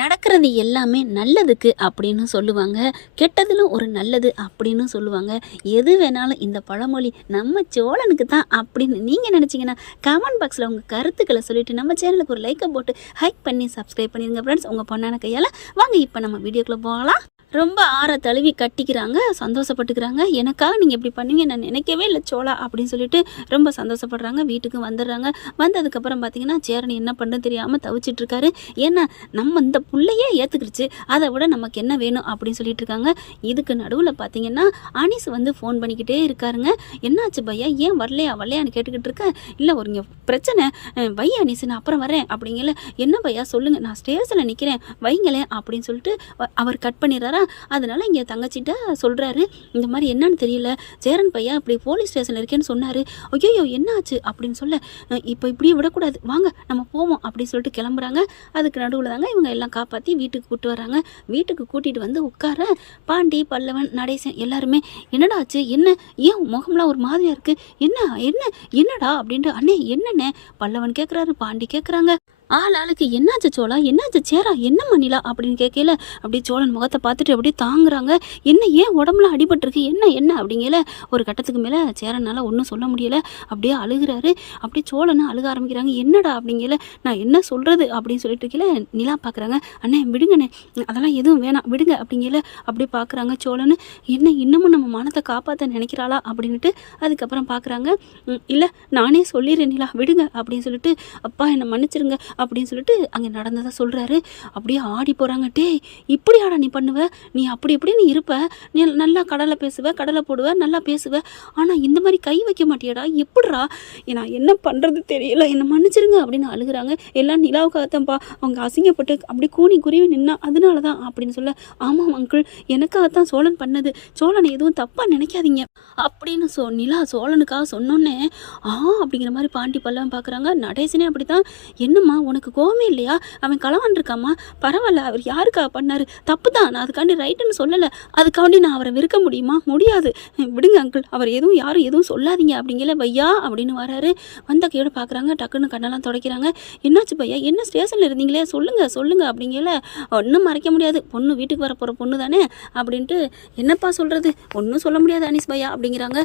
நடக்கிறது எல்லாமே நல்லதுக்கு அப்படின்னு சொல்லுவாங்க, கெட்டதிலும் ஒரு நல்லது அப்படின்னு சொல்லுவாங்க. எது வேணாலும் இந்த பழமொழி நம்ம சோழனுக்கு தான் அப்படின்னு நீங்கள் நினச்சிங்கன்னா கமெண்ட் பாக்ஸில் உங்கள் கருத்துக்களை சொல்லிவிட்டு நம்ம சேனலுக்கு ஒரு லைக்கை போட்டு ஹைக் பண்ணி சப்ஸ்கிரைப் பண்ணிடுங்க ஃப்ரெண்ட்ஸ். உங்கள் பொண்ணான கையால் வாங்க இப்போ நம்ம வீடியோக்குள்ளே போகலாம். ரொம்ப ஆற தழுவி கட்டிக்கிறாங்க, சந்தோஷப்பட்டுக்கிறாங்க. எனக்காக நீங்கள் இப்படி பண்ணுவீங்க நான் நினைக்கவே இல்லை சோழா அப்படின்னு சொல்லிட்டு ரொம்ப சந்தோஷப்படுறாங்க. வீட்டுக்கு வந்துடுறாங்க. வந்ததுக்கப்புறம் பார்த்தீங்கன்னா சேரன் என்ன பண்ணுறது தெரியாமல் தவிச்சிட்ருக்காரு. ஏன்னா நம்ம இந்த புள்ளையே ஏற்றுக்கிடுச்சு, அதை விட நமக்கு என்ன வேணும் அப்படின்னு சொல்லிட்டு இருக்காங்க. இதுக்கு நடுவில் பார்த்தீங்கன்னா அனீஸ் வந்து ஃபோன் பண்ணிக்கிட்டே இருக்காருங்க. என்னாச்சு பையா, ஏன் வரலையான்னு கேட்டுக்கிட்டு இருக்க. இல்லை ஒரு இங்கே பிரச்சனை, வை அனீஸ் நான் அப்புறம் வரேன் அப்படிங்கல. என்ன பையா சொல்லுங்கள், நான் ஸ்டேஷனில் நிற்கிறேன் வைங்களேன் அப்படின்னு சொல்லிட்டு அவர் கட் பண்ணிடுறாரா. அதனால இங்கே தங்கச்சிட்ட சொல்கிறாரு, இந்த மாதிரி என்னன்னு தெரியல, சேரன் பையா இப்படி போலீஸ் ஸ்டேஷனில் இருக்கேன்னு சொன்னார். ஐயோ என்ன ஆச்சு அப்படின்னு சொல்ல, இப்போ இப்படியே விடக்கூடாது வாங்க நம்ம போவோம் அப்படின்னு சொல்லிட்டு கிளம்புறாங்க. அதுக்கு நடுவில் தாங்க இவங்க எல்லாம் காப்பாற்றி வீட்டுக்கு கூப்பிட்டு வராங்க. வீட்டுக்கு கூட்டிகிட்டு வந்து உட்கார பாண்டி, பல்லவன், நடேசன் எல்லாருமே என்னடா ஆச்சு, என்ன ஏன் முகம்லாம் ஒரு மாதிரியாக இருக்குது, என்னடா அப்படின்ட்டு. அண்ணே என்னண்ணே பல்லவன் கேட்குறாரு, பாண்டி கேட்குறாங்க. ஆளுக்கு என்னாச்சு சோழா, என்னாச்சு சேரா, என்ன மணிலா அப்படின்னு கேட்கல. அப்படியே சோழன் முகத்தை பார்த்துட்டு அப்படியே தாங்குறாங்க. என்ன ஏன் உடம்புல அடிபட்டிருக்கு, என்ன அப்படிங்கல. ஒரு கட்டத்துக்கு மேலே சேரனால் ஒன்றும் சொல்ல முடியலை, அப்படியே அழுகிறாரு. அப்படியே சோழனை அழுக ஆரம்பிக்கிறாங்க. என்னடா அப்படிங்கல, நான் என்ன சொல்கிறது அப்படின்னு சொல்லிட்டு இருக்கல. நிலா பார்க்குறாங்க. அண்ணே விடுங்கண்ணே, அதெல்லாம் எதுவும் வேணாம் விடுங்க அப்படிங்கல. அப்படியே பார்க்குறாங்க சோழனு, என்ன இன்னமும் நம்ம மனத்தை காப்பாற்ற நினைக்கிறாளா அப்படின்ட்டு. அதுக்கப்புறம் பார்க்குறாங்க, இல்லை நானே சொல்லிடுறேன் நிலா விடுங்க அப்படின்னு சொல்லிட்டு, அப்பா என்னை மன்னிச்சிருங்க அப்படின்னு சொல்லிட்டு அங்கே நடந்ததை சொல்கிறாரு. அப்படியே ஆடி போகிறாங்க. டே இப்படி ஆடா நீ பண்ணுவ, நீ அப்படி நீ இருப்ப, நீ நல்லா கடலை பேசுவ, கடலை போடுவ, நல்லா பேசுவ, ஆனால் இந்த மாதிரி கை வைக்க மாட்டியாடா, எப்படிரா, நான் என்ன பண்ணுறது தெரியல, என்னை மன்னிச்சிருங்க அப்படின்னு அழுகிறாங்க. எல்லாம் நிலாவுக்காகத்தான்ப்பா, அவங்க அசிங்கப்பட்டு அப்படி கூனி குருவி நின்னா அதனால தான் அப்படின்னு சொல்ல. ஆமாம் அங்கிள், எனக்காகத்தான் சோழன் பண்ணது, சோழனை எதுவும் தப்பாக நினைக்காதீங்க அப்படின்னு நிலா சோழனுக்காக சொன்னோன்னே அப்படிங்கிற மாதிரி பாண்டி பல்லவன் பார்க்குறாங்க. நடேசனே அப்படி தான், என்னம்மா உனக்கு கோவமே இல்லையா, அவன் களவான் இருக்காம்மா, பரவாயில்ல அவர் யாருக்காக பண்ணார், தப்பு தான், நான் அதுக்காண்டி ரைட்டுன்னு சொல்லலை, அதுக்காண்டி நான் அவரை வெறுக்க முடியுமா, முடியாது, விடுங்க அங்கிள், அவர் யாரும் எதுவும் சொல்லாதீங்க அப்படிங்கல. பையா அப்படின்னு வராரு. வந்த கையோட பார்க்குறாங்க. டக்குன்னு கண்ணெல்லாம் துடைக்கிறாங்க. என்னாச்சு பையா, என்ன ஸ்டேஷனில் இருந்தீங்களே, சொல்லுங்க அப்படிங்கல. ஒன்றும் மறைக்க முடியாது, பொண்ணு வீட்டுக்கு வர போகிற பொண்ணு தானே அப்படின்ட்டு. என்னப்பா சொல்கிறது, ஒன்றும் சொல்ல முடியாது அனீஸ் பையா அப்படிங்கிறாங்க.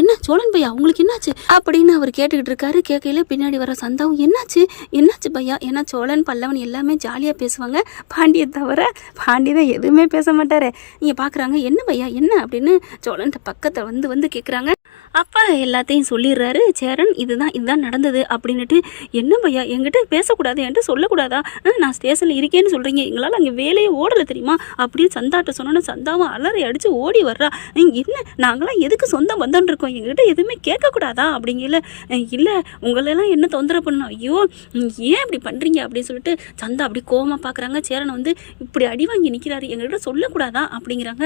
என்ன சோழன் பையா உங்களுக்கு என்னாச்சு அப்படின்னு அவர் கேட்டுக்கிட்டு இருக்காரு. கேட்கையில பின்னாடி வர சந்தாவும் என்னாச்சு பையா, ஏன்னா சோழன் பல்லவன் எல்லாமே ஜாலியாக பேசுவாங்க, பாண்டியை தவிர பாண்டி தான் எதுவுமே பேச மாட்டார். நீங்கள் பார்க்குறாங்க. என்ன பையா என்ன அப்படின்னு சோழன்ட்ட பக்கத்தை வந்து கேட்குறாங்க. அப்பா எல்லாத்தையும் சொல்லிடுறாரு சேரன். இதுதான் நடந்தது அப்படின்னுட்டு. என்ன பையா என்கிட்ட பேசக்கூடாது, என்கிட்ட சொல்லக்கூடாதா, நான் ஸ்டேஷனில் இருக்கேன்னு சொல்கிறீங்க, எங்களால் அங்கே வேலையே ஓடலை தெரியுமா அப்படின்னு சந்தாட்ட சொன்னோன்னு சந்தாவும் அலறி அடித்து ஓடி வர்றா. என்ன நாங்களாம் எதுக்கு சொந்தம் வந்தோன்னு இருக்கோம், எங்ககிட்ட எதுவுமே கேட்கக்கூடாதா அப்படிங்கல. இல்லை உங்களெல்லாம் என்ன தொந்தரவு பண்ணணும், ஐயோ ஏன் இப்படி பண்ணுறீங்க அப்படின்னு சொல்லிட்டு சந்தா அப்படி கோவமாக பார்க்குறாங்க. சேரனை வந்து இப்படி அடி வாங்கி நிற்கிறாரு, எங்கள்கிட்ட சொல்லக்கூடாதா அப்படிங்கிறாங்க.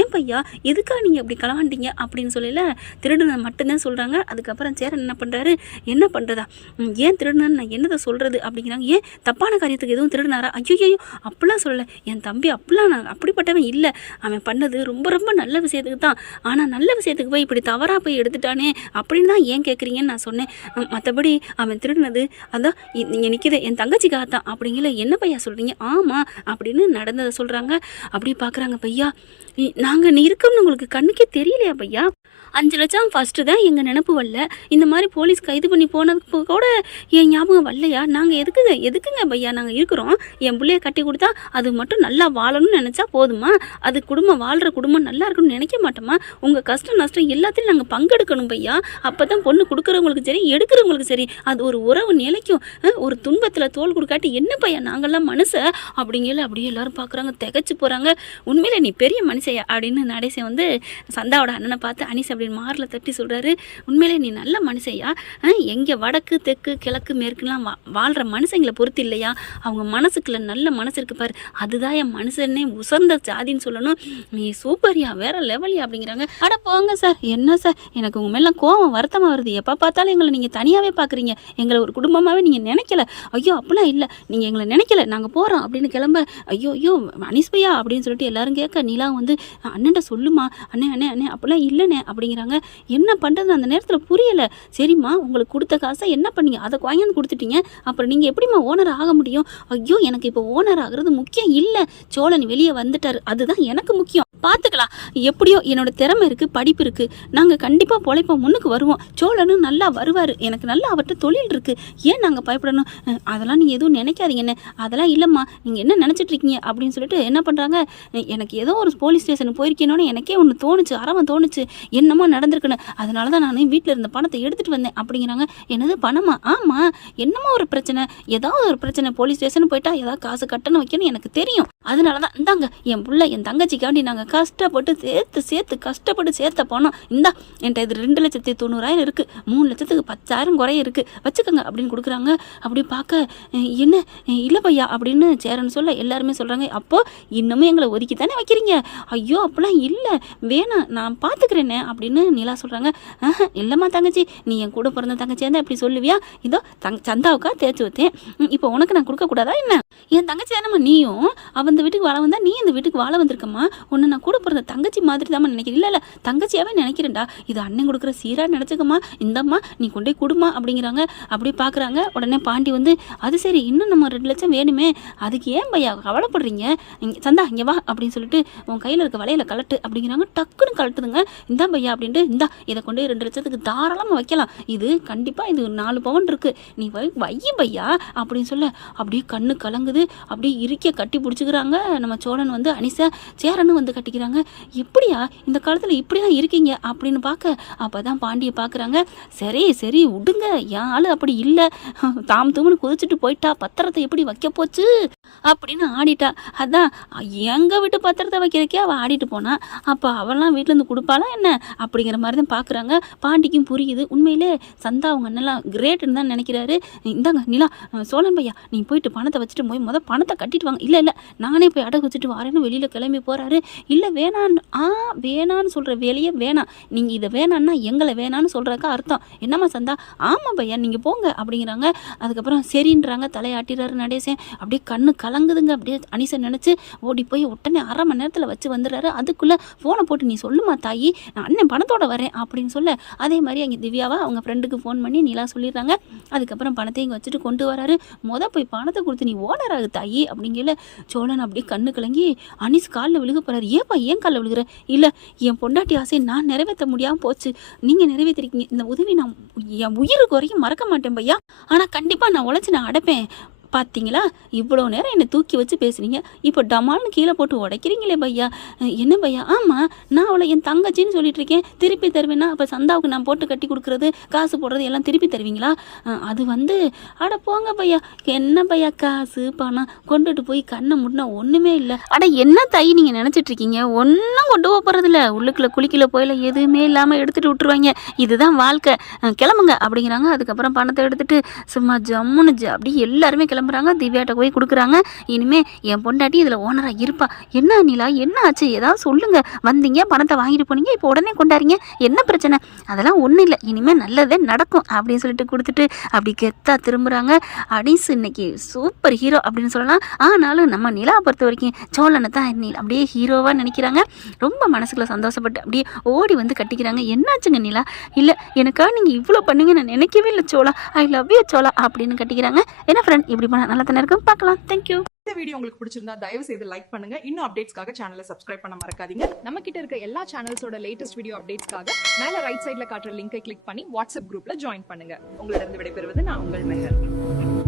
ஏன் பையா எதுக்காக நீங்கள் இப்படி களவாண்டீங்க அப்படின்னு சொல்லல. திருடுன மட்டும்தான் சொல்கிறாங்க. அதுக்கப்புறம் சேரன் என்ன பண்ணுறாரு, என்ன பண்ணுறதா, ஏன் திருடுனு நான் என்னதை சொல்கிறது அப்படிங்கிறாங்க. ஏன் தப்பான காரியத்துக்கு எதுவும் திருடுனாரா, ஐயோ அப்படிலாம் சொல்லலை, என் தம்பி அப்படிலாம் நான் அப்படிப்பட்டவன் இல்லை, அவன் பண்ணது ரொம்ப ரொம்ப நல்ல விஷயத்துக்கு தான், ஆனால் நல்ல விஷயத்துக்கு போய் இப்படி தவறாக போய் எடுத்துட்டானே அப்படின்னு தான் ஏன் கேட்குறீங்கன்னு நான் சொன்னேன், மற்றபடி அவன் திருடுனது அதான் நீங்கள் நிற்கிது என் தங்கச்சிக்காகத்தான் அப்படிங்கல. என்ன பையா சொல்கிறீங்க, ஆமாம் அப்படின்னு நடந்ததை சொல்கிறாங்க. அப்படி பார்க்குறாங்க. பையா நீ இருக்கோம்னு உங்களுக்கு கண்ணுக்கே தெரியலையா பையா, 5 லட்சம் ஃபஸ்ட்டு தான் எங்கள் நினப்பு வரல, இந்த மாதிரி போலீஸ் கைது பண்ணி போனதுக்கு கூட என் ஞாபகம் வரலையா, நாங்கள் எதுக்குங்க பையா நாங்கள் இருக்கிறோம், என் பிள்ளைய கட்டி கொடுத்தா அது மட்டும் நல்லா வாழணும்னு நினச்சா போதுமா, அது குடும்பம் வாழ்கிற குடும்பம் நல்லா இருக்கணும்னு நினைக்க மாட்டோமா, உங்கள் கஷ்டம் நஷ்டம் எல்லாத்தையும் நாங்கள் பங்கெடுக்கணும் பையா, அப்போ தான் பொண்ணு கொடுக்குறவங்களுக்கு சரி எடுக்கிறவங்களுக்கு சரி அது ஒரு உறவு நிலைக்கும், ஒரு துன்பத்தில் தோல் கொடுக்காட்டி என்ன பையா நாங்கள்லாம் மனுஷ அப்படிங்கல. அப்படியே எல்லாரும் பார்க்குறாங்க, திகச்சு போகிறாங்க. உண்மையிலே நீ பெரிய மனுஷையா அப்படின்னு நடேசன் வந்து சந்தாவோட அண்ணனை பார்த்து அனீஸ் அப்படின்னு மாரில் தட்டி சொல்கிறாரு. உண்மையிலே நீ நல்ல மனுஷையா, எங்கே வடக்கு தெற்கு கிழக்கு மேற்குலாம் வாழ்கிற மனுஷங்களை பொறுத்து இல்லையா, அவங்க மனசுக்குள்ள நல்ல மனசு இருக்கு பாரு, அதுதான் என் மனுஷனே உசர்ந்த ஜாதின்னு சொல்லணும், நீ சூப்பரியா வேற லெவலியா அப்படிங்கிறாங்க. அட போங்க சார், என்ன சார் எனக்கு உங்கள் மேலாம் கோவம் வருத்தமாக வருது, எப்போ பார்த்தாலும் எங்களை நீங்கள் தனியாகவே பார்க்குறீங்க, எங்களை ஒரு குடும்பமாகவே நீங்கள் நினைக்கல, ஐயோ அப்படிலாம் இல்லை, நீங்கள் எங்களை நினைக்கல, நாங்கள் போகிறோம் அப்படின்னு கிளம்ப. ஐயோ அனீஸ் பையா அப்படின்னு சொல்லிட்டு எல்லாரும் கேட்க, நிலா வந்து அண்ணன்ட்ட சொல்லுமா, அண்ணே அப்படிலாம் இல்லைண்ணே அப்படிங்கிறாங்க. என்ன பண்ணுறது அந்த நேரத்தில் புரியலை. சரிம்மா உங்களுக்கு கொடுத்த காசை என்ன பண்ணீங்க? அதை வாங்கி கொடுத்துட்டீங்க, அப்புறம் நீங்கள் எப்படிம்மா ஓனர் ஆக முடியும்? ஐயோ எனக்கு இப்போ ஓனர் ஆகிறது முக்கியம் இல்லை, சோழன் வெளியே வந்துட்டார், அதுதான் எனக்கு முக்கியம், பார்த்துக்கலாம், எப்படியோ என்னோட திறமை இருக்குது, படிப்பு இருக்குது, நாங்கள் கண்டிப்பாக பொழைப்போம், முன்னுக்கு வருவோம், சோழனும் நல்லா வருவார், எனக்கு நல்லா அவர்கிட்ட தொழில் இருக்குது, ஏன் நாங்கள் பயப்படணும்? அதெல்லாம் நீங்கள் எதுவும் நினைக்காதீங்கன்னு. அதெல்லாம் இல்லைம்மா, நீங்கள் என்ன நினச்சிட்டு இருக்கீங்க அப்படின்னு சொல்லிட்டு என்ன பண்ணுறாங்க, எனக்கு ஏதோ ஒரு போலீஸ் ஸ்டேஷனுக்கு போயிருக்கேனோன்னு எனக்கே ஒன்று தோணுச்சு, அறவன் தோணுச்சு, என்னமோ நடந்திருக்குன்னு, அதனால தான் நான் வீட்டில் இருந்த பணத்தை எடுத்துகிட்டு வந்தேன் அப்படிங்கிறாங்க. என்னது பணமா? ஆமாம், என்னமோ ஒரு பிரச்சனை, ஏதாவது ஒரு பிரச்சனை, போலீஸ் ஸ்டேஷன் போயிட்டா ஏதாவது காசு கட்டணும் வைக்கணும் எனக்கு தெரியும், அதனால தான் இந்தாங்க என் பிள்ளை என் தங்கச்சிக்காண்டி நாங்கள் கஷ்டப்பட்டு கஷ்டப்பட்டு சேர்த்த பணம் இந்தா, என்கிட்ட இது 2,90,000 இருக்குது, 3,00,000க்கு 10,000 குறைய இருக்குது, வச்சுக்கோங்க அப்படின்னு கொடுக்குறாங்க. அப்படி பார்க்க என்ன இல்லை பையா அப்படின்னு சேரன்னு சொல்ல எல்லாருமே சொல்கிறாங்க, அப்போ இன்னமும் எங்களை ஒதுக்கி தானே வைக்கிறீங்க? ஐயோ அப்போலாம் இல்லை, வேணாம் நான் பார்த்துக்கிறேனே அப்படின்னு நிலா சொல்கிறாங்க. இல்லைம்மா தங்கச்சி, நீ என் கூட பிறந்த தங்கச்சியாக இருந்தால் இப்படி சொல்லுவியா? இதோ சந்தாவுக்கா தேய்ச்சி வைத்தேன், இப்போ உனக்கு நான் கொடுக்கக்கூடாதா என்ன? என் தங்கச்சி தானம்மா நீயும், அவன் இந்த வீட்டுக்கு வாழ வந்தா நீ இந்த வீட்டுக்கு வாழ வந்திருக்கம்மா, உன்னை நான் கூட பிறந்த தங்கச்சி மாதிரி தான் நினைக்கிறேன். இல்லை தங்கச்சியாவே நினைக்கிறேன்டா, இது அண்ணன் கொடுக்குற சீரா நினச்சிக்கம்மா, இந்தம்மா நீ கொண்டே கொடுமா அப்படிங்கிறாங்க. அப்படி பார்க்குறாங்க. உடனே பாண்டி வந்து அது சரி, இன்னும் நம்ம 2 லட்சம் வேணுமே, அதுக்கு ஏன் பையா கவலைப்படுறீங்க, சந்தா இங்கே வா அப்படின்னு சொல்லிட்டு உன் கையில் இருக்க வலையில கலட்டு அப்படிங்கிறாங்க. டக்குன்னு கலட்டுதுங்க. இந்தா பையா அப்படின்ட்டு, இந்தா இதை கொண்டு 2 லட்சத்துக்கு தாராளமாக வைக்கலாம், இது கண்டிப்பாக இது 4 பவுன் இருக்குது, நீ வை பையா அப்படின்னு சொல்ல அப்படியே கண்ணு கலங்குது. அப்படியே இறுக்கிய கட்டி பிடிச்சிக்கிறாங்க நம்ம சோழன் வந்து அனிசா, சேரனும் வந்து கட்டிக்கிறாங்க. எப்படியா இந்த காலத்தில் இப்படிலாம் இருக்கீங்க அப்படின்னு பார்க்க அப்போ தான் பாண்டியை பார்க்குறாங்க. சரி விடுங்க, என் ஆள் அப்படி இல்லை, தாம் தூம்னு குதிச்சுட்டு போயிட்டா, பத்திரத்தை எப்படி வைக்க போச்சு அப்படின்னு ஆடிட்டா. அதான் எங்கள் வீட்டு பத்திரத்தை வைக்கிறதுக்கே அவள் ஆடிட்டு போனா, அப்போ அவெல்லாம் வீட்டிலேருந்து கொடுப்பாளா என்ன அப்படிங்கிற மாதிரி தான் பார்க்குறாங்க. பாண்டிக்கும் புரியுது, உண்மையிலே சந்தா அவங்க அண்ணெல்லாம் கிரேட்டுன்னு தான் நினைக்கிறாரு. இந்தாங்க நிலா, சோழன் பையா நீ போயிட்டு பணத்தை வச்சுட்டு போய் பணத்தை கட்டிட்டு வாங்க. இல்லை நானே போய் அடகு வச்சுட்டு வரேன்னு வெளியில் கிளம்பி போகிறாரு. இல்லை வேணான்னு சொல்கிற வேலையே வேணாம், நீங்கள் இதை வேணான்னா எங்களை வேணான்னு சொல்கிறக்கா அர்த்தம், என்னம்மா சந்தா? ஆமாம் பையா நீங்கள் போங்க அப்படிங்கிறாங்க. அதுக்கப்புறம் சரின்றாங்க, தலையாட்டிறாரு நடேசன். அப்படியே கண்ணு கலங்குதுங்க. அப்படியே அனிசை நினச்சி ஓடி போய் உடனே 1/2 மணி நேரத்தில் வச்சு வந்துடுறாரு. அதுக்குள்ளே ஃபோனை போட்டு நீ சொல்லுமா தாயி, நான் அண்ணன் பணத்தோட வரேன் அப்படின்னு சொல்ல, அதே மாதிரி அங்கே திவ்யாவா அவங்க ஃப்ரெண்டுக்கு ஃபோன் பண்ணி நிலா சொல்லிடுறாங்க. அதுக்கப்புறம் பணத்தை இங்கே வச்சுட்டு கொண்டு வராரு. போய் பணத்தை கொடுத்து நீ ஓனர் ஆகு தாயி அப்படிங்கல. சோழன் அப்படியே கண்ணு கலங்கி அனிஸ் காலில் விழுக போறாரு. ஏன் காலில் விழுகிற? இல்லை என் பொண்டாட்டி ஆசையை நான் நிறைவேற்ற முடியாமல் போச்சு, நீங்கள் நிறைவேற்றிருக்கீங்க, இந்த உதவி நான் என் உயிருக்கு வரைக்கும் மறக்க மாட்டேன் பையா, ஆனால் கண்டிப்பாக நான் உழைச்சி நான் அடைப்பேன். பார்த்தீங்களா, இவ்வளோ நேரம் என்னை தூக்கி வச்சு பேசுனீங்க, இப்போ டமால்னு கீழே போட்டு உடைக்கிறீங்களே பையா. என்ன பையா? ஆமாம், நான் அவளை என் தங்கச்சின்னு சொல்லிட்டு இருக்கேன், திருப்பி தருவேன்னா அப்போ சந்தாவுக்கு நான் போட்டு கட்டி கொடுக்குறது, காசு போடுறது எல்லாம் திருப்பி தருவீங்களா? அது வந்து அட போங்க பையா, என்ன பையா காசு பணம் கொண்டுட்டு போய் கண்ணை முட்டினா ஒன்றுமே இல்லை. அட என்ன தாயி நீங்கள் நினச்சிட்டு இருக்கீங்க, ஒன்றும் கொண்டு போகிறதில்ல, உள்ளுக்குள்ள குளிக்கல போயில எதுவுமே இல்லாமல் எடுத்துகிட்டு விட்டுருவாங்க, இதுதான் வாழ்க்கை, கிளம்புங்க அப்படிங்கிறாங்க. அதுக்கப்புறம் பணத்தை எடுத்துகிட்டு சும்மா ஜம்முன்னு அப்படி எல்லாருமே கிளம்புறாங்க. திவ்யாட்ட போய் கொடுக்குறாங்க. இனிமே என் பொண்டாட்டி இதில் ஓனராக இருப்பா. என்ன நிலா, என்ன ஆச்சு, ஏதாவது சொல்லுங்க, வந்தீங்க பணத்தை வாங்கிட்டு போனீங்க, இப்போ உடனே கொண்டாறீங்க, என்ன பிரச்சனை? அதெல்லாம் ஒன்றும் இல்லை, இனிமேல் நல்லதே நடக்கும் அப்படின்னு சொல்லிட்டு கொடுத்துட்டு அப்படி கெத்தா திரும்புகிறாங்க. அனிஸ் இன்னைக்கு சூப்பர் ஹீரோ அப்படின்னு சொல்லலாம். ஆனாலும் நம்ம நிலா பொறுத்த வரைக்கும் சோழனை தான் அப்படியே ஹீரோவாக நினைக்கிறாங்க. ரொம்ப மனசுக்குள்ள சந்தோஷப்பட்டு அப்படியே ஓடி வந்து கட்டிக்கிறாங்க. என்னாச்சுங்க நிலா? இல்லை எனக்காக நீங்கள் இவ்வளோ பண்ணுங்க நான் நினைக்கவே இல்லை Chola, I love you Chola அப்படின்னு கட்டிக்கிறாங்க. என்ன ஃப்ரெண்ட், இப்படி பண்ண நல்லா தானே இருக்கும், பார்க்கலாம். தேங்க்யூ. இந்த வீடியோ உங்களுக்கு பிடிச்சிருந்தா தயவு செய்து லைக் பண்ணுங்க. இன்னும் அப்டேட்ஸ்க்காக சேனலை சப்ஸ்கிரைப் பண்ண மறக்காதீங்க. நம்ம கிட்ட இருக்க எல்லா சேனல்ஸோட லேட்டஸ்ட் வீடியோ அப்டேட்ஸ்க்காக மேல ரைட் சைடுல காட்டுற லிங்கை கிளிக் பண்ணி வாட்ஸ்அப் குரூப்ல ஜாயின் பண்ணுங்க. உங்களிடம் விடைபெறுவது நான் உங்கள் மெஹர்.